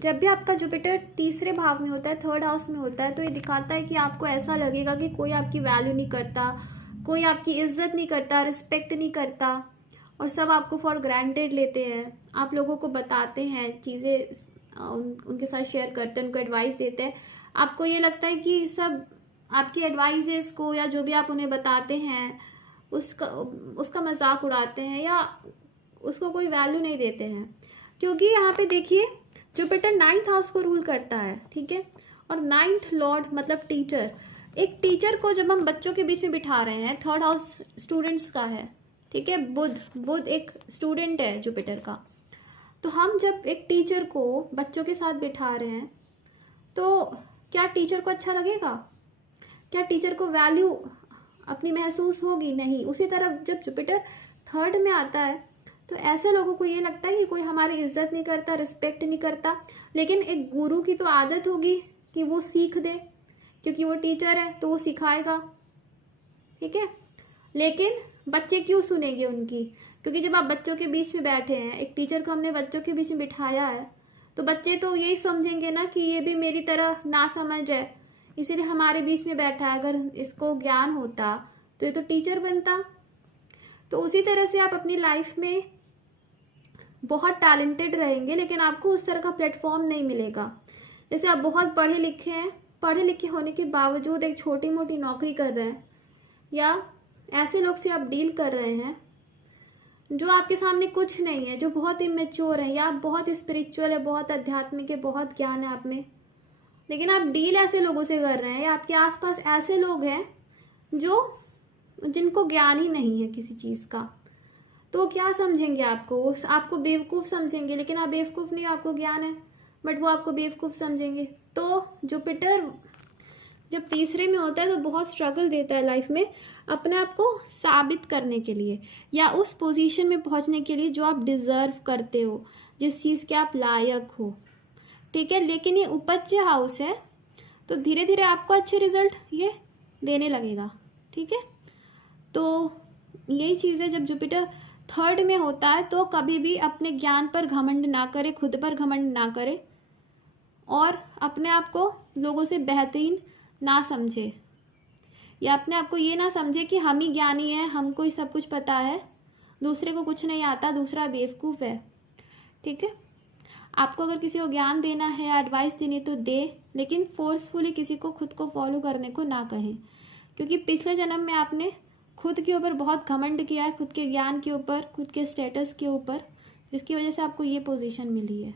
जब भी आपका जुपिटर तीसरे भाव में होता है, थर्ड हाउस में होता है, तो ये दिखाता है कि आपको ऐसा लगेगा कि कोई आपकी वैल्यू नहीं करता, कोई आपकी इज्जत नहीं करता, रिस्पेक्ट नहीं करता, और सब आपको फॉर ग्रांटेड लेते हैं। आप लोगों को बताते हैं चीज़ें, उनके साथ शेयर करते हैं, उनको एडवाइस देते हैं। आपको ये लगता है कि सब आपकी एडवाइजेस को या जो भी आप उन्हें बताते हैं उसका मजाक उड़ाते हैं या उसको कोई वैल्यू नहीं देते हैं। क्योंकि यहाँ पे देखिए जुपिटर 9th हाउस को रूल करता है, ठीक है, और 9th लॉर्ड मतलब टीचर। एक टीचर को जब हम बच्चों के बीच में बिठा रहे हैं, थर्ड हाउस स्टूडेंट्स का है, ठीक है, बुध एक स्टूडेंट है जुपिटर का। तो हम जब एक टीचर को बच्चों के साथ बिठा रहे हैं तो क्या टीचर को अच्छा लगेगा? क्या टीचर को वैल्यू अपनी महसूस होगी? नहीं। उसी तरह जब जुपिटर थर्ड में आता है तो ऐसे लोगों को ये लगता है कि कोई हमारी इज्जत नहीं करता, रिस्पेक्ट नहीं करता। लेकिन एक गुरु की तो आदत होगी कि वो सीख दे, क्योंकि वो टीचर है तो वो सिखाएगा, ठीक है। लेकिन बच्चे क्यों सुनेंगे उनकी? क्योंकि जब आप बच्चों के बीच में बैठे हैं, एक टीचर को हमने बच्चों के बीच में बिठाया है, तो बच्चे तो यही समझेंगे ना कि ये भी मेरी तरह ना समझ है, इसीलिए हमारे बीच में बैठा है। अगर इसको ज्ञान होता तो ये तो टीचर बनता। तो उसी तरह से आप अपनी लाइफ में बहुत टैलेंटेड रहेंगे, लेकिन आपको उस तरह का प्लेटफॉर्म नहीं मिलेगा। जैसे आप बहुत पढ़े लिखे हैं, पढ़े लिखे होने के बावजूद एक छोटी मोटी नौकरी कर रहे हैं, या ऐसे लोग से आप डील कर रहे हैं जो आपके सामने कुछ नहीं है, जो बहुत इमेच्योर है, या आप बहुत स्पिरिचुअल है, बहुत आध्यात्मिक है, बहुत ज्ञान है आप में, लेकिन आप डील ऐसे लोगों से कर रहे हैं, या आपके आसपास ऐसे लोग हैं जिनको ज्ञान ही नहीं है किसी चीज़ का। तो क्या समझेंगे आपको? वो आपको बेवकूफ़ समझेंगे, लेकिन आप बेवकूफ़ नहीं, आपको ज्ञान है, बट वो आपको बेवकूफ़ समझेंगे। तो जुपिटर जब तीसरे में होता है तो बहुत स्ट्रगल देता है लाइफ में, अपने आप को साबित करने के लिए या उस पोजीशन में पहुंचने के लिए जो आप डिजर्व करते हो, जिस चीज़ के आप लायक हो, ठीक है। लेकिन ये उपज्य हाउस है तो धीरे धीरे आपको अच्छे रिजल्ट ये देने लगेगा, ठीक है। तो यही चीज़ है, जब जुपिटर थर्ड में होता है तो कभी भी अपने ज्ञान पर घमंड ना करे, खुद पर घमंड ना करे, और अपने आप को लोगों से बेहतरीन ना समझे, या अपने आप को ये ना समझे कि हम ही ज्ञानी हैं, हमको ही सब कुछ पता है, दूसरे को कुछ नहीं आता, दूसरा बेवकूफ़ है, ठीक है। आपको अगर किसी को ज्ञान देना है या एडवाइस देनी तो दे, लेकिन फोर्सफुली किसी को खुद को फॉलो करने को ना कहें, क्योंकि पिछले जन्म में आपने खुद के ऊपर बहुत घमंड किया है, खुद के ज्ञान के ऊपर, खुद के स्टेटस के ऊपर, जिसकी वजह से आपको ये पोजीशन मिली है।